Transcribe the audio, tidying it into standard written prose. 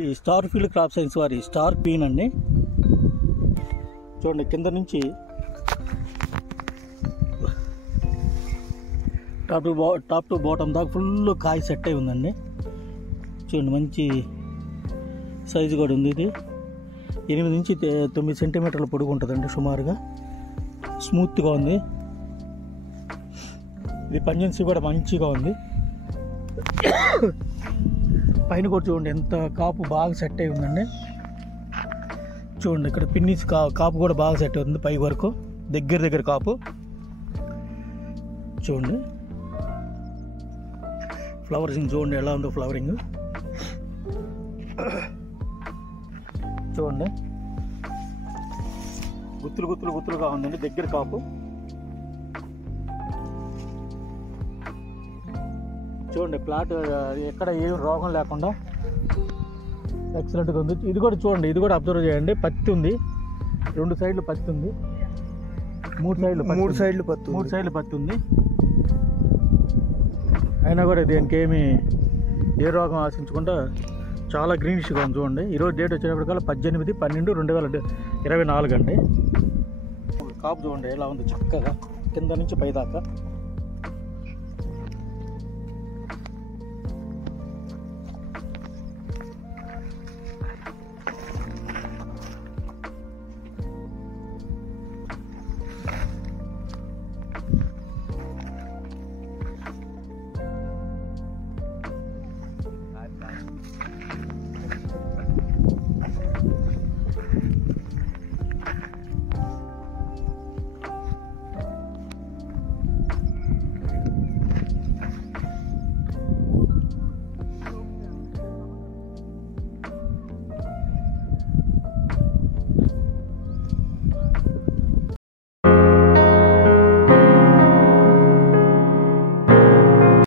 ఇది star field crop science వారి star queen అండి. చూడండి కింద నుంచి టాప్ టు బాటమ్ దాకా ఫుల్ కాయ సెట్ అయి ఉందండి. చూడండి మంచి సైజు కూడా ఉంది. ఇది 8 నుంచి 9 సెంటీమీటర్ల పొడుగు ఉంటుందండి సుమారుగా. స్మూత్గా ఉంది. ఇది పంజెన్సీ కూడా మంచిగా ఉంది. పైన కూడా చూడండి ఎంత కాపు బాగా సెట్ అయి ఉందండి. చూడండి ఇక్కడ పిన్నిస్ కాపు కూడా బాగా సెట్ అవుతుంది పై వరకు, దగ్గర కాపు. చూడండి ఫ్లవరింగ్ చూడండి ఎలా ఉందో ఫ్లవరింగ్. చూడండి గుత్తులుగా ఉందండి దగ్గర కాపు. చూడండి ప్లాట్ ఎక్కడ ఏం రోగం లేకుండా ఎక్సలెంట్గా ఉంది. ఇది కూడా చూడండి, ఇది కూడా అబ్జర్వ్ చేయండి. పత్తి ఉంది, 2 సైడ్లు పత్తి ఉంది, 3 సైడ్లు పత్తి ఉంది. అయినా కూడా దీనికి ఏమి ఏ రోగం ఆశించకుండా చాలా గ్రీనిష్గా ఉంది. చూడండి ఈరోజు డేట్ వచ్చేటప్పటికల్లా 18/12/2024 అండి. కాపు చూడండి ఎలా ఉంది చక్కగా కింద నుంచి పై దాకా.